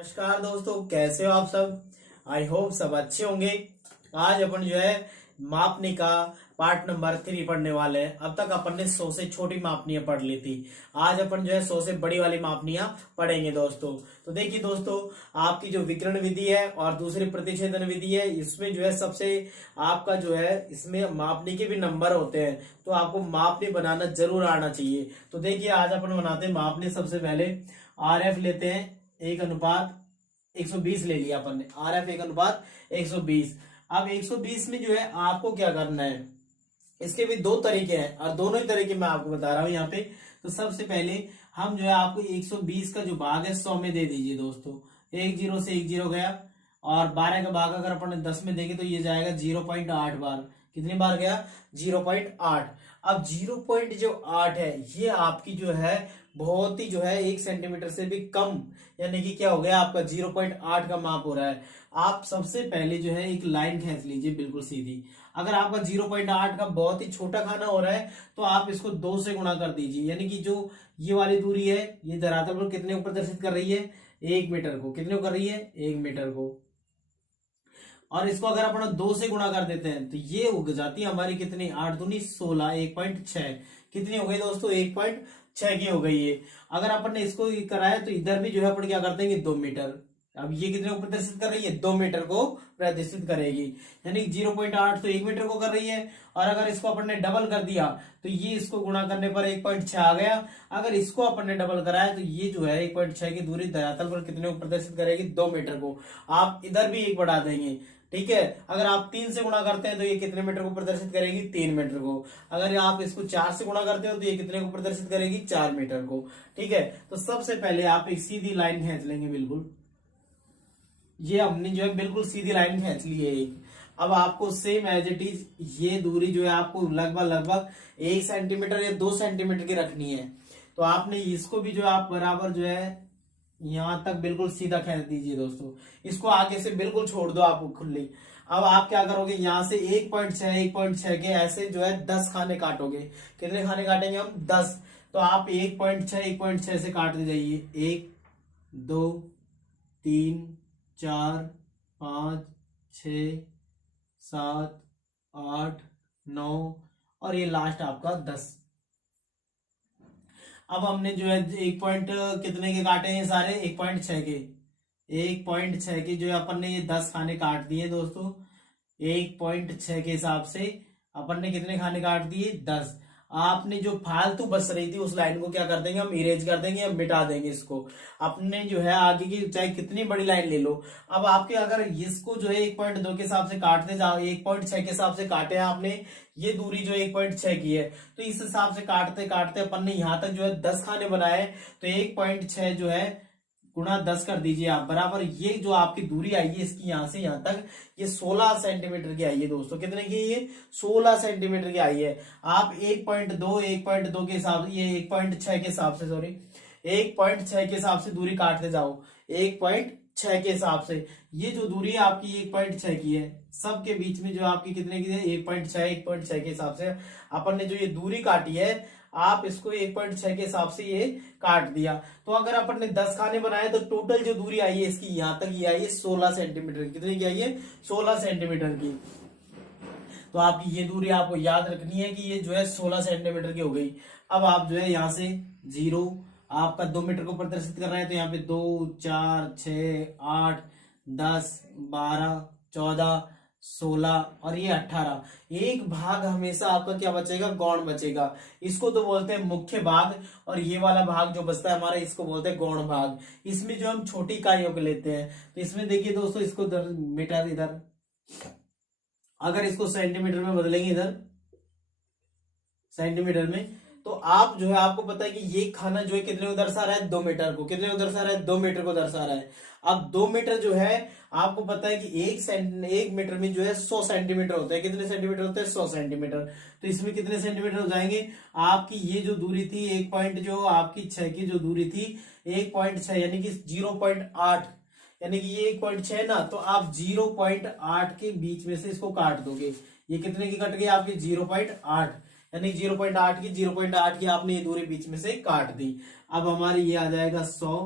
नमस्कार दोस्तों, कैसे हो आप सब। आई होप सब अच्छे होंगे। आज अपन जो है मापने का पार्ट नंबर 3 पढ़ने वाले हैं। अब तक अपन ने 100 से छोटी मापनियां पढ़ ली थी। आज अपन जो है 100 से बड़ी वाली मापनियां पढ़ेंगे दोस्तों। तो देखिए दोस्तों, आपकी जो विकर्ण विधि है और दूसरी प्रतिच्छेदन विधि है, इसमें जो है सबसे आपका जो है इसमें मापने के भी नंबर होते हैं, तो आपको मापने बनाना जरूर आना चाहिए। तो देखिए आज अपन बनाते हैं मापने। सबसे पहले RF लेते हैं 1:120 ले लिया अपन ने। RF 1:120। अब 120 में जो है आपको क्या करना है, इसके भी दो तरीके हैं और दोनों ही तरीके मैं आपको बता रहा हूं यहाँ पे। तो सबसे पहले हम जो है आपको 120 का जो भाग है 100 में दे दीजिए दोस्तों। 10 से 10 गया और 12 का भाग अगर अपन 10 में देंगे तो ये जाएगा 0.8 बार। कितनी बार गया? 0.8। अब 0.8 है, ये आपकी जो है बहुत ही जो है 1 सेंटीमीटर से भी कम, यानी कि क्या हो गया आपका 0.8 का माप हो रहा है। आप सबसे पहले जो है एक लाइन खींच लीजिए बिल्कुल सीधी। अगर आपका 0.8 का बहुत ही छोटा खाना हो रहा है तो आप इसको 2 से गुणा कर दीजिए, यानी कि जो ये वाली दूरी है ये धरातल पर कितने को प्रदर्शित कर रही है? 1 मीटर को। कितने को कर रही है? 1 मीटर को। और इसको अगर अपन 2 से गुणा कर देते हैं तो ये उग जाती है हमारी कितनी? 8 दूनी 16, 1.6। कितनी हो गई दोस्तों? 1.6 की हो गई है। अगर अपन ने इसको कराया तो इधर भी जो है अपन क्या कर देंगे? 2 मीटर। अब ये कितने को प्रदर्शित कर रही है? 2 मीटर को प्रदर्शित करेगी, यानी 0.8 तो 1 मीटर को कर रही है। और अगर इसको अपन ने डबल कर दिया तो ये इसको गुणा करने पर 1.6 आ गया। अगर इसको अपन ने डबल कराया तो ये जो है 1.6 की दूरी धरातल पर कितने को प्रदर्शित करेगी? 2 मीटर को। आप इधर भी 1 बढ़ा देंगे, ठीक है। अगर आप 3 से गुणा करते हैं तो ये कितने मीटर को प्रदर्शित करेगी? 3 मीटर को। अगर आप इसको 4 से गुणा करते हो तो ये कितने को प्रदर्शित करेगी? 4 मीटर को, ठीक है। तो सबसे पहले आप एक सीधी लाइन खींच लेंगे बिल्कुल। ये हमने जो है बिल्कुल सीधी लाइन खींच ली है एक। अब आपको सेम एज इट इज ये दूरी जो है आपको लगभग 1 सेंटीमीटर या 2 सेंटीमीटर की रखनी है। तो आपने इसको भी जो है आप बराबर जो है यहां तक बिल्कुल सीधा खींच दीजिए दोस्तों। इसको आगे से बिल्कुल छोड़ दो आप खुली। अब आप क्या करोगे? यहां से 1.6 के ऐसे जो है 10 खाने काटोगे। कितने खाने काटेंगे हम? 10। तो आप 1.6 से काटते जाइए। 1, 2, 3, 4, 5, 6, 7, 8, 9 और ये लास्ट आपका 10। अब हमने जो है 1 पॉइंट कितने के काटे हैं? सारे 1.6 के। 1.6 के जो है अपन ने ये 10 खाने काट दिए दोस्तों। 1.6 के हिसाब से अपन ने कितने खाने काट दिए? 10। आपने जो फालतू बच रही थी उस लाइन को क्या कर देंगे? हम इरेज कर देंगे, हम मिटा देंगे इसको। आपने जो है आगे की चाहे कितनी बड़ी लाइन ले लो। अब आपके अगर इसको जो है 1.2 के हिसाब से काटते जाओ, 1.6 के हिसाब से काटे हैं आपने, ये दूरी जो 1.6 की है, तो इस हिसाब से काटते काटते अपन ने यहां तक जो है 10 खाने बनाए। तो 1.6 जो है गुणा 10 कर दीजिए आप, बराबर ये जो आपकी दूरी आई है इसकी यहां से यहां तक ये 16 सेंटीमीटर की आई है दोस्तों। कितने की? ये 16 सेंटीमीटर की आई है। आप 1.2 के हिसाब से, ये 1.6 के हिसाब से, सॉरी 1.6 के हिसाब से दूरी काटते जाओ। 1.6 के हिसाब से ये जो दूरी है आपकी 1.6 की है। सबके बीच में जो आपकी कितने की है? 1.6 के हिसाब से अपन ने जो ये दूरी काटी है, आप इसको 1.6 के हिसाब से ये काट दिया। तो अगर अपन ने 10 खाने बनाए तो टोटल जो दूरी आई है इसकी यहां तक ये आई है 16 सेंटीमीटर। कितने की आई है? 16 सेंटीमीटर की। तो आपकी ये दूरी आपको याद रखनी है कि ये जो है 16 सेंटीमीटर की हो गई। अब आप जो है यहां से 0 आपका 2 मीटर को प्रदर्शित कर रहा है, तो यहाँ पे 2, 4, 6, 8, 10, 12, 14, 16 और ये 18। एक भाग हमेशा आपका क्या बचेगा? गौण बचेगा। इसको तो बोलते हैं मुख्य भाग, और ये वाला भाग जो बचता है हमारा इसको बोलते हैं गौण भाग। इसमें जो हम छोटी इकाइयों को लेते हैं, तो इसमें देखिए दोस्तों, इसको मीटर इधर, अगर इसको सेंटीमीटर में बदलेंगे इधर सेंटीमीटर में, तो आप जो है आपको पता है कि ये खाना जो है कितने को दर्शा रहा है? 2 मीटर को। कितने को दर्शा रहा है? 2 मीटर को दर्शा रहा है। अब 2 मीटर जो है आपको पता है कि 1 मीटर में जो है 100 सेंटीमीटर होता है। कितने सेंटीमीटर होते हैं? 100 सेंटीमीटर। तो इसमें कितने सेंटीमीटर हो जाएंगे? आपकी ये जो दूरी थी 1 पॉइंट जो आपकी 6 की जो दूरी थी 1.6 यानी कि 0.8, यानी कि ये 1.6 ना, तो आप 0.8 के बीच में से इसको काट दोगे। ये कितने की कट गई आपकी? 0.8, यानी 0.8 की आपने ये दूरी बीच में से काट दी। अब हमारी ये आ जाएगा 100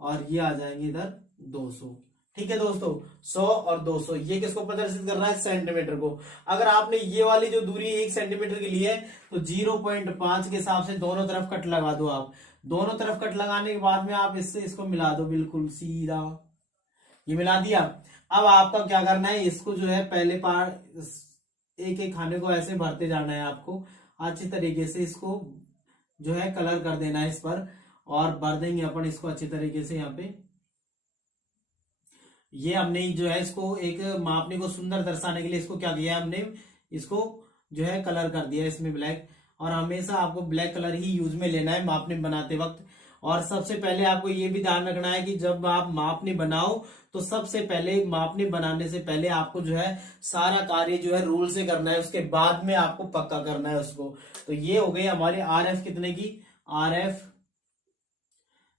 और ये आ जाएंगे इधर 200। ठीक है दोस्तों, 100 और 200 ये किसको प्रदर्शित कर रहा है, सेंटीमीटर को। अगर आपने ये वाली जो दूरी 1 सेंटीमीटर की ली है तो 0.5 के हिसाब से दोनों तरफ कट लगा दो आप। दोनों तरफ कट लगाने के बाद में आप इससे इसको मिला दो, बिल्कुल सीधा ये मिला दिया। अब आपका क्या करना है, इसको जो है पहले एक एक खाने को ऐसे भरते जाना है आपको, अच्छी तरीके से इसको जो है कलर कर देना है इस पर, और भर देंगे अपन इसको अच्छी तरीके से। यहाँ पे ये हमने जो है इसको एक मापने को सुंदर दर्शाने के लिए इसको क्या किया है, हमने इसको जो है कलर कर दिया इसमें ब्लैक। और हमेशा आपको ब्लैक कलर ही यूज में लेना है मापने बनाते वक्त। और सबसे पहले आपको ये भी ध्यान रखना है कि जब आप मापने बनाओ तो सबसे पहले मापने बनाने से पहले आपको जो है सारा कार्य जो है रूल से करना है, उसके बाद में आपको पक्का करना है उसको। तो ये हो गई हमारी RF कितने की, RF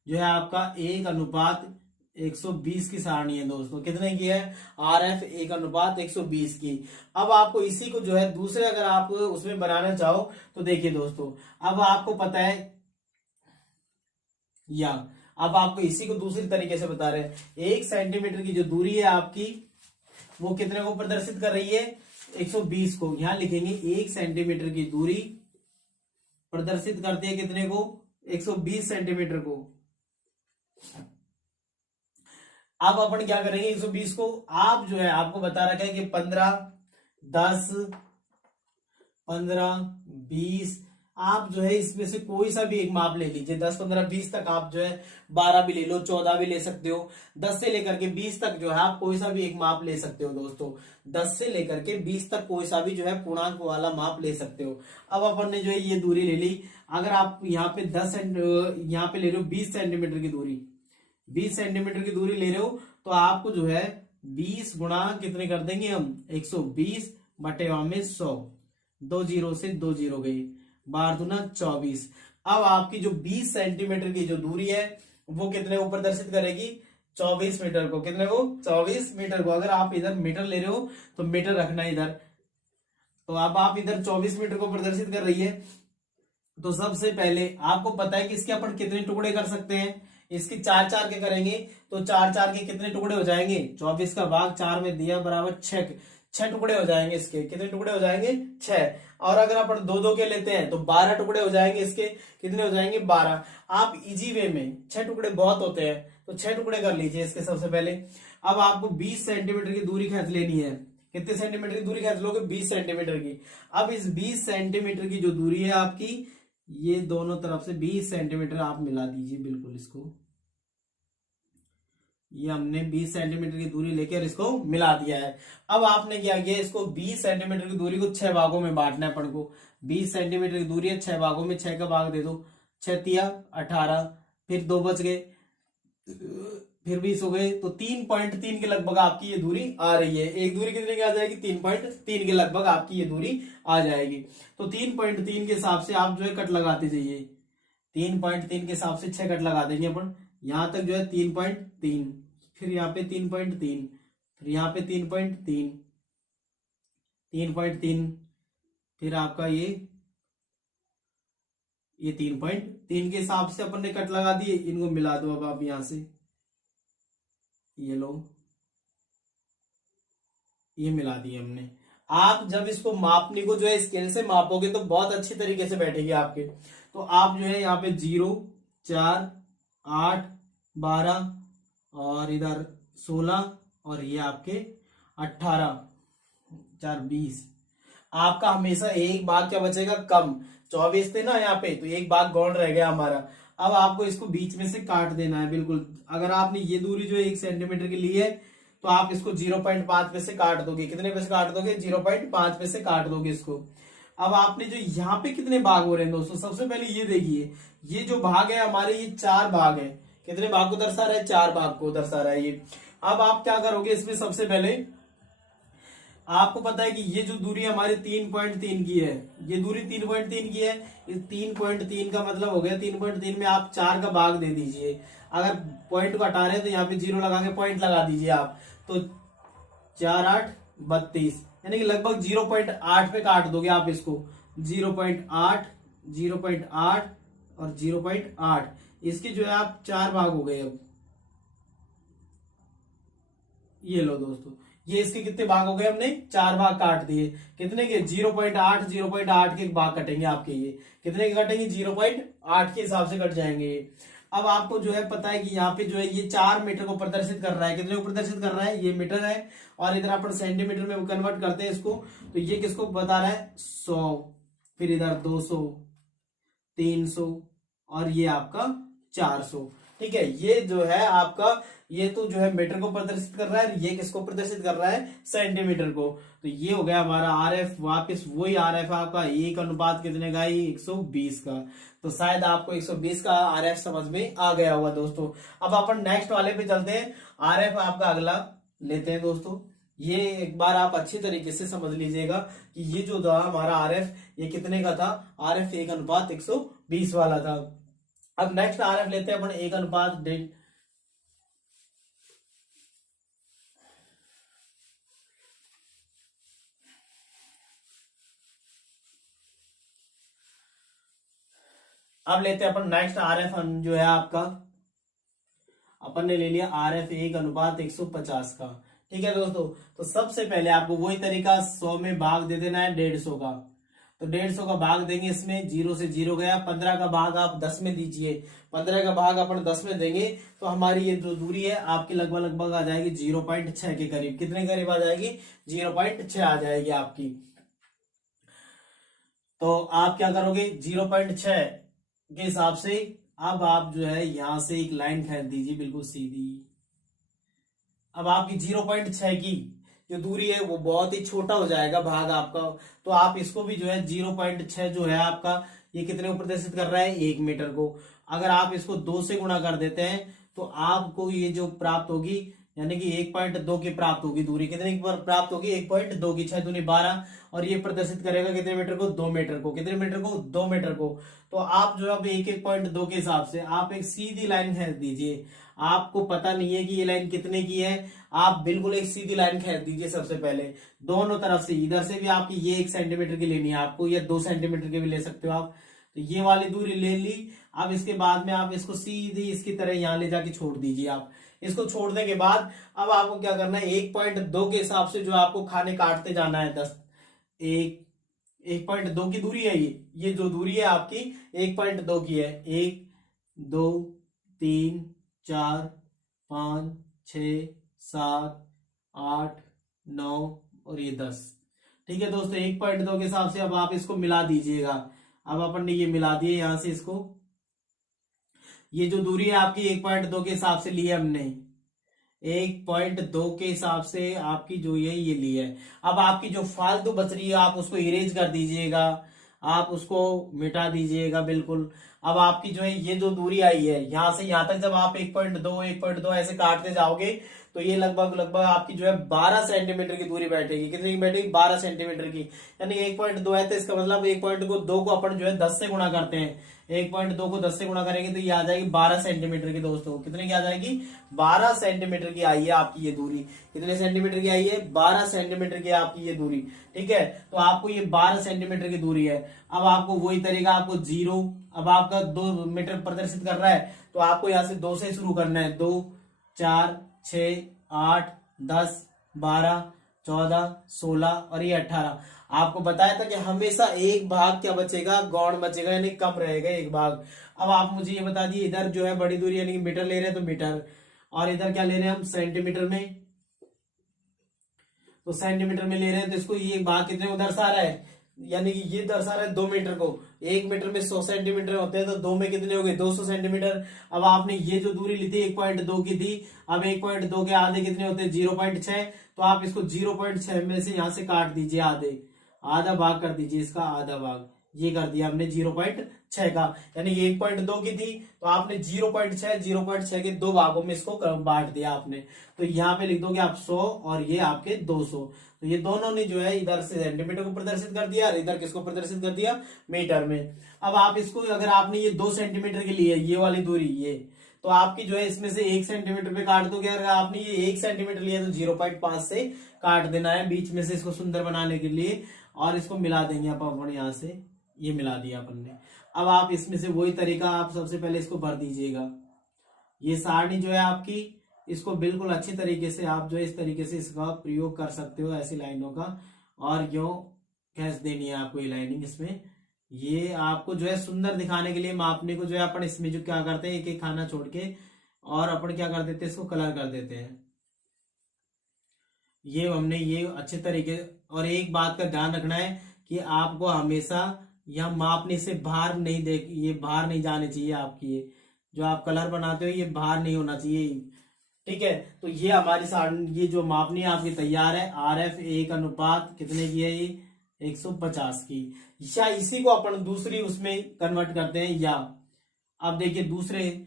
जो है आपका 1:120 की सारणी है दोस्तों। कितने की है, RF 1:120 की। अब आपको इसी को जो है दूसरे अगर आप उसमें बनाना चाहो तो देखिए दोस्तों, अब आपको पता है या अब आपको इसी को दूसरी तरीके से बता रहे हैं। 1 सेंटीमीटर की जो दूरी है आपकी वो कितने को प्रदर्शित कर रही है, 120 को। यहां लिखेंगे 1 सेंटीमीटर की दूरी प्रदर्शित करती है कितने को, 120 सेंटीमीटर को। अब अपन क्या करेंगे, 120 को आप जो है आपको बता रखा है कि 15, 10, 15, 20 आप जो है इसमें से कोई सा भी एक माप ले लीजिए। 10, 15, 20 तक आप जो है 12 भी ले लो, 14 भी ले सकते हो। 10 से लेकर के 20 तक जो है आप कोई सा भी एक माप ले सकते हो दोस्तों। 10 से लेकर के 20 तक कोई सा भी जो है पूर्णांक वाला माप ले सकते हो। अब अपन ने जो है ये दूरी ले ली। अगर आप यहाँ पे यहाँ पे ले रहे हो 20 सेंटीमीटर की दूरी, 20 सेंटीमीटर की दूरी ले रहे हो तो आपको जो है 20 गुणा कितने कर देंगे हम, 120 बटे में 100, 2 जीरो से 2 जीरो गई, 12 दूना 24। अब आपकी जो 20 सेंटीमीटर की जो दूरी है वो कितने को प्रदर्शित करेगी, 24 मीटर को। कितने को, 24 मीटर को। अगर आप इधर मीटर ले रहे हो तो मीटर रखना इधर। तो अब आप इधर 24 मीटर को प्रदर्शित कर रही है। तो सबसे पहले आपको पता है कि इसके अपन कितने टुकड़े कर सकते हैं, इसकी 4 4 के करेंगे तो 4 4 के कितने टुकड़े हो जाएंगे, 24 का भाग 4 में दिया बराबर 6 टुकड़े हो जाएंगे इसके। कितने टुकड़े हो जाएंगे, 6। और अगर अपन 2 2 के लेते हैं तो 12 टुकड़े हो जाएंगे इसके। कितने हो जाएंगे, 12। आप इजी वे में 6 टुकड़े बहुत होते हैं तो 6 टुकड़े कर लीजिए इसके सबसे पहले। अब आपको 20 सेंटीमीटर की दूरी खींच लेनी है। कितने सेंटीमीटर की दूरी खींच लोगे, 20 सेंटीमीटर की। अब इस 20 सेंटीमीटर की जो दूरी है आपकी, ये दोनों तरफ से 20 सेंटीमीटर आप मिला दीजिए बिल्कुल इसको। ये हमने 20 सेंटीमीटर की दूरी लेकर इसको मिला दिया है। अब आपने क्या किया, इसको 20 सेंटीमीटर की दूरी को 6 भागों में बांटना है अपन को। 20 सेंटीमीटर की दूरी है 6 भागों में, 6 का भाग दे दो, 6 तिया 18, फिर 2 बच गए, फिर 20 हो गए। तो 3.3 के लगभग आपकी ये दूरी आ रही है। एक दूरी कितने की आ जाएगी, 3.3 के लगभग आपकी ये दूरी आ जाएगी। तो 3.3 के हिसाब से आप जो है कट लगाते जाइए। 3.3 के हिसाब से 6 कट लगा देंगे अपन। यहां तक जो है 3.3, फिर यहाँ पे 3.3, फिर यहाँ पे 3.3, 3.3, फिर आपका ये 3.3 के हिसाब से अपन ने कट लगा दिए। इनको मिला दो अब आप यहां से, ये लो, ये मिला दिए हमने। आप जब इसको मापने को जो है स्केल से मापोगे तो बहुत अच्छी तरीके से बैठेगी आपके। तो आप जो है यहाँ पे 0, 4, 8, 12 और इधर 16 और ये आपके 18, 4, 20। आपका हमेशा एक भाग क्या बचेगा, कम। 24 थे ना यहाँ पे, तो एक भाग गौण रह गया हमारा। अब आपको इसको बीच में से काट देना है बिल्कुल। अगर आपने ये दूरी जो 1 सेंटीमीटर की ली है तो आप इसको 0.5 पे से काट दोगे। कितने पे से काट दोगे, 0.5 पे से काट दोगे इसको। अब आपने जो यहाँ पे कितने भाग हो रहे हैं दोस्तों, सबसे पहले ये देखिए, ये जो भाग है हमारे, ये 4 भाग है। कितने भाग को दर्शा रहा है, 4 भाग को दर्शा रहा है ये। अब आप क्या करोगे, इसमें सबसे पहले आपको पता है कि ये जो दूरी हमारी 3.3 की है, ये दूरी 3.3 की है। इस 3.3 का मतलब हो गया, 3.3 में आप 4 का भाग दे दीजिए। अगर पॉइंट को हटा रहे हैं तो यहाँ पे 0 लगा के पॉइंट लगा दीजिए आप। तो 4, 8, 32, यानी कि लगभग 0.8 पे काट दोगे आप इसको। 0.8, 0.8 और 0.8, इसके जो है आप 4 भाग हो गए। अब ये लो दोस्तों, ये इसके कितने भाग हो गए, हमने 4 भाग काट दिए। कितने के? 0.8 0.8 के भाग कटेंगे आपके। ये कितने के कटेंगे? 0.8 के हिसाब से कट जाएंगे ये। अब आपको जो है पता है कि यहाँ पे जो है ये 4 मीटर को प्रदर्शित कर रहा है। कितने को प्रदर्शित कर रहा है? ये मीटर है, और इधर अपन सेंटीमीटर में कन्वर्ट करते हैं इसको, तो ये किसको बता रहा है? 100, फिर इधर 200, 300, और ये आपका 400। ठीक है, ये जो है आपका, ये तो जो है मीटर को प्रदर्शित कर रहा है, ये किसको प्रदर्शित कर रहा है? सेंटीमीटर को। तो ये हो गया हमारा आरएफ। वापस वही आरएफ आपका 1 अनुपात कितने का? 120 का। तो शायद आपको 120 का आरएफ समझ में आ गया होगा दोस्तों। अब अपन नेक्स्ट वाले पे चलते हैं। आरएफ आपका अगला लेते हैं दोस्तों। ये एक बार आप अच्छी तरीके से समझ लीजिएगा कि ये जो था हमारा आरएफ, ये कितने का था? आरएफ 1:120 वाला था। अब नेक्स्ट आरएफ लेते हैं अपन 1:1.5। अब लेते हैं अपन नेक्स्ट आरएफ जो है आपका, अपन ने ले लिया आरएफ 1:150 का। ठीक है दोस्तों, तो सबसे पहले आपको वही तरीका 100 में भाग दे देना है 150 का। तो 150 का भाग देंगे, इसमें 0 से 0 गया। 15 का भाग आप 10 में दीजिए। 15 का भाग अपन 10 में देंगे तो हमारी ये जो दूरी है आपकी लगभग लगभग आ जाएगी 0.6 के करीब। कितने करीब आ जाएगी? 0.6 आ जाएगी आपकी। तो आप क्या करोगे? 0.6 के हिसाब से अब आप जो है यहां से एक लाइन खींच दीजिए बिल्कुल सीधी। अब आपकी 0.6 की जो दूरी है वो बहुत ही छोटा हो जाएगा भाग आपका, तो आप इसको भी जो है 0.6 जो है आपका, ये कितने को प्रदर्शित कर रहा है? 1 मीटर को। अगर आप इसको 2 से गुणा कर देते हैं तो आपको ये जो प्राप्त होगी, यानी कि 1.2 की प्राप्त होगी दूरी। कितने की प्राप्त होगी? 1.2 की। 6 दूनी 12, और ये प्रदर्शित करेगा कितने मीटर को? 2 मीटर को। कितने मीटर को? 2 मीटर को। तो आप जो अब 1.2 के हिसाब से आप एक सीधी लाइन खींच दीजिए। आपको पता नहीं है कि ये लाइन कितने की है, आप बिल्कुल एक सीधी लाइन खींच दीजिए सबसे पहले दोनों तरफ से। इधर से भी आपकी ये 1 सेंटीमीटर की लेनी है आपको, या 2 सेंटीमीटर की भी ले सकते हो आप। तो ये वाली दूरी ले ली। अब इसके बाद में आप इसको सीधी इसकी तरह यहां ले जाके छोड़ दीजिए। आप इसको छोड़ने के बाद अब आपको क्या करना है? 1.2 के हिसाब से जो आपको खाने काटते जाना है 10। 1.2 की दूरी है ये जो दूरी है आपकी 1.2 की है। 1 2 3 4 5 6 7 8 9 और ये 10। ठीक है दोस्तों, 1.2 के हिसाब से अब आप इसको मिला दीजिएगा। अब अपन ने ये मिला दिए यहां से इसको। ये जो दूरी है आपकी 1.2 के हिसाब से ली है हमने, 1.2 के हिसाब से आपकी जो ये ली है। अब आपकी जो फालतू बच रही है आप उसको इरेज कर दीजिएगा, आप उसको मिटा दीजिएगा बिल्कुल। अब आपकी जो है ये जो दूरी आई है यहां से यहां तक, जब आप 1.2 ऐसे काटते जाओगे तो ये लगभग लगभग आपकी जो है 12 सेंटीमीटर की दूरी बैठेगी। कितनी की बैठेगी? 12 सेंटीमीटर की। यानी 1.2 है तो इसका मतलब 1.2 को अपन जो है 10 से गुणा करते हैं। 1.2 को 10 से गुणा करेंगे तो ये आ जाएगी 12 सेंटीमीटर की दोस्तों। कितने की आ जाएगी? 12 सेंटीमीटर की आई है आपकी ये दूरी। कितने सेंटीमीटर की आई है? 12 सेंटीमीटर की आपकी ये दूरी। ठीक है, तो आपको ये 12 सेंटीमीटर की दूरी है। अब आपको वही तरीका, आपको 0, अब आपका 2 मीटर प्रदर्शित कर रहा है तो आपको यहां से 2 से शुरू करना है। 2 4 6 8 10 12 14 16 और ये 18। आपको बताया था कि हमेशा एक भाग क्या बचेगा? गौण बचेगा, यानी कम रहेगा एक भाग। अब आप मुझे ये बता दिए, इधर जो है बड़ी दूरी यानी कि मीटर ले रहे हैं तो मीटर, और इधर क्या ले रहे हैं हम? सेंटीमीटर में। तो सेंटीमीटर में ले रहे हैं तो इसको ये भाग कितने को दर्शा रहा है? यानी कि ये दर्शा रहा है 2 मीटर को। 1 मीटर में 100 सेंटीमीटर होते हैं तो 2 में कितने हो गए? 200 सेंटीमीटर। अब आपने ये जो दूरी ली थी 1.2 की थी, अब 1.2 के आधे कितने होते हैं? 0.6। तो आप इसको 0.6 में से यहां से काट दीजिए, आधा भाग कर दीजिए, इसका आधा भाग ये कर दिया हमने 0.6 का। यानी 1.2 की थी तो आपने 0.6 के 2 भागों में इसको बांट दिया आपने। तो यहाँ पे लिख दोगे आप 100 और ये आपके 200। तो ये दोनों ने जो है इधर से सेंटीमीटर को प्रदर्शित कर दिया और इधर किसको प्रदर्शित कर दिया? मीटर में। अब आप इसको, अगर आपने ये 2 सेंटीमीटर के लिए ये वाली दूरी ये, तो आपकी जो है इसमें से 1 सेंटीमीटर पे काट दोगे। अगर आपने ये 1 सेंटीमीटर लिया तो 0.5 से काट देना है बीच में से, इसको सुंदर बनाने के लिए। और इसको मिला देंगे अपन यहां से, ये मिला दिया अपन ने। अब आप इसमें से वही तरीका, आप सबसे पहले इसको भर दीजिएगा। ये सारणी जो है आपकी इसको बिल्कुल अच्छी तरीके से आप जो है इस तरीके से इसका प्रयोग कर सकते हो ऐसी लाइनों का, और यो खींच देनी है आपको ये लाइनिंग इसमें। ये आपको जो है सुंदर दिखाने के लिए मापने को जो है अपन इसमें जो क्या करते हैं एक एक खाना छोड़ के और अपन क्या कर देते हैं इसको कलर कर देते हैं। ये हमने ये अच्छे तरीके, और एक बात का ध्यान रखना है कि आपको हमेशा यह मापने से बाहर नहीं ये बाहर नहीं जाने चाहिए आपकी, ये जो आप कलर बनाते हो ये बाहर नहीं होना चाहिए। ठीक है, तो ये हमारी ये जो मापनी आपकी तैयार है। RF 1 कितने की है ये 150 की। या इसी को अपन दूसरी उसमें कन्वर्ट करते हैं, या अब देखिए दूसरे,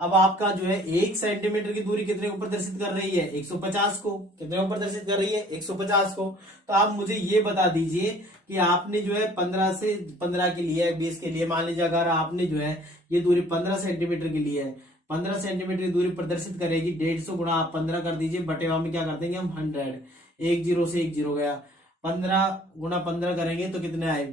अब आपका जो है 1 सेंटीमीटर की दूरी कितने को प्रदर्शित कर रही है 150 को, कितने को प्रदर्शित कर रही है 150 को। तो आप मुझे ये बता दीजिए कि आपने जो है 15 से 15 के लिए 20 के लिए मान लीजिए अगर आपने जो है ये दूरी 15 सेंटीमीटर के लिए है, 15 सेंटीमीटर की दूरी प्रदर्शित करेगी 150 गुणा आप 15 कर दीजिए, बटेवा में क्या कर देंगे हम 100, 1 0 से 1 0 गया, 15 गुणा 15 करेंगे तो कितने आए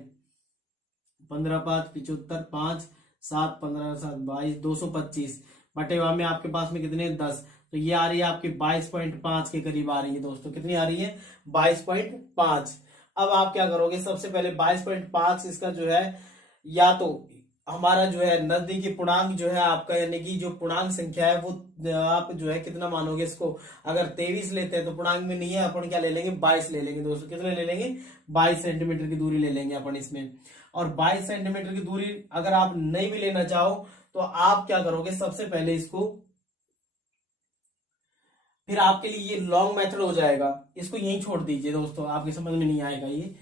15 5 75, 5 7 15 7 22, 225 बटेवा में आपके पास में कितने 10, तो ये आ रही है आपकी 22.5 के करीब आ रही है दोस्तों। कितनी आ रही है 22.5। अब आप क्या करोगे, सबसे पहले 22.5 इसका जो है, या तो हमारा जो है नजदीकी पूर्णांक जो है आपका, यानी कि जो पूर्णांक संख्या है वो आप जो है कितना मानोगे इसको, अगर 23 लेते हैं तो पूर्णांक में नहीं है, अपन क्या ले लेंगे 22 ले लेंगे दोस्तों। कितने ले लेंगे 22 सेंटीमीटर की दूरी ले लेंगे अपन इसमें। और 22 सेंटीमीटर की दूरी अगर आप नहीं भी लेना चाहो तो आप क्या करोगे, सबसे पहले इसको, फिर आपके लिए ये लॉन्ग मेथड हो जाएगा, इसको यहीं छोड़ दीजिए दोस्तों, आपकी समझ में नहीं आएगा ये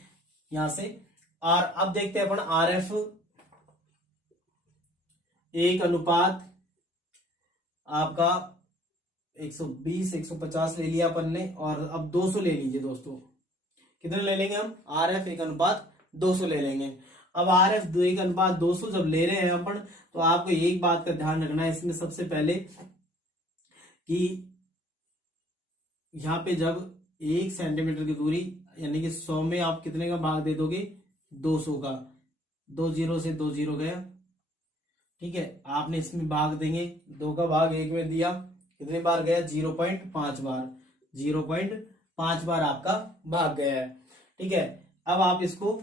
यहां से। और अब देखते हैं अपन RF 1 आपका 120 150 ले लिया अपन ने, और अब 200 ले लीजिए दोस्तों। कितने ले लेंगे हम RF 1:200 ले लेंगे। अब RF 1:200 जब ले रहे हैं अपन, तो आपको एक बात का ध्यान रखना है इसमें सबसे पहले कि यहाँ पे जब 1 सेंटीमीटर की दूरी यानी कि 100 में आप कितने का भाग दे दोगे 200 का, 2 0 से 2 0 गया। ठीक है, आपने इसमें भाग देंगे, 2 का भाग 1 में दिया, कितने बार गया 0.5 बार, 0.5 बार आपका भाग गया है। ठीक है, अब आप इसको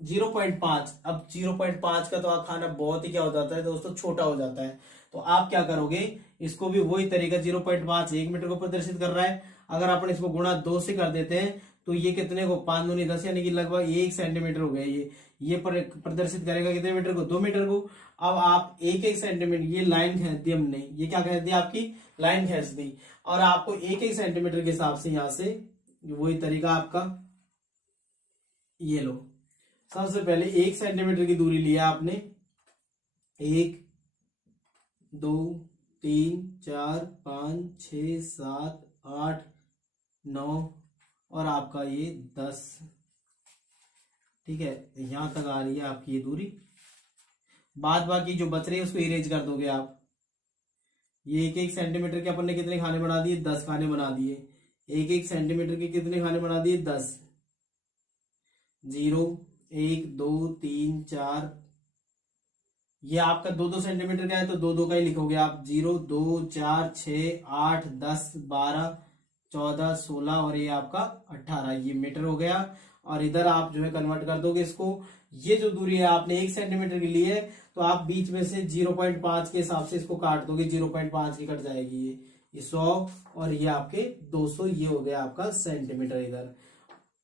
0.5, अब 0.5 का तो आप खाना बहुत ही क्या हो जाता है दोस्तों छोटा हो जाता है, तो आप क्या करोगे, इसको भी वही तरीका 0.5 1 मीटर को प्रदर्शित कर रहा है, अगर अपन इसको गुणा 2 से कर देते हैं तो ये कितने को 5 दूनी 10 यानी कि लगभग 1 सेंटीमीटर हो गया। ये प्रदर्शित करेगा कितने मीटर को 2 मीटर को। अब आप 1 सेंटीमीटर, ये लाइन खींच दी हमने, ये क्या खींच दी आपकी लाइन खींच दी, और आपको 1 सेंटीमीटर के हिसाब से यहां से वही तरीका आपका, ये लो, सबसे पहले 1 सेंटीमीटर की दूरी लिया आपने, 1 2 3 4 5 6 7 8 9 और आपका ये 10। ठीक है, यहां तक आ रही है आपकी ये दूरी। बाद बाकी जो बच रही है उसको इरेज कर दोगे आप। ये 1 सेंटीमीटर के अपन ने कितने खाने बना दिए 10 खाने बना दिए। 1 सेंटीमीटर के कितने खाने बना दिए 10, 0 1 2 3 4, ये आपका 2 सेंटीमीटर का है तो 2 का ही लिखोगे आप, 0 2 4 6 8 10 12 14 16 और ये आपका 18, ये मीटर हो गया। और इधर आप जो है कन्वर्ट कर दोगे इसको, ये जो दूरी है आपने 1 सेंटीमीटर की ली है तो आप बीच में से 0.5 के हिसाब से इसको काट दोगे, 0.5 की कट जाएगी ये 100 और ये आपके 200, ये हो गया आपका सेंटीमीटर इधर।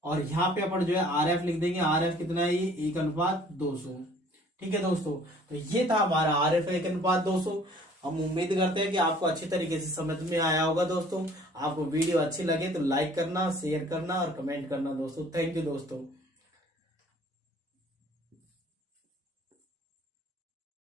और यहाँ पे अपन जो है RF लिख देंगे, RF कितना है ये 1:200। ठीक है दोस्तों, तो ये था हमारा RF 1:200। हम उम्मीद करते हैं कि आपको अच्छी तरीके से समझ में आया होगा दोस्तों। आपको वीडियो अच्छी लगे तो लाइक करना, शेयर करना और कमेंट करना दोस्तों। थैंक यू दोस्तों।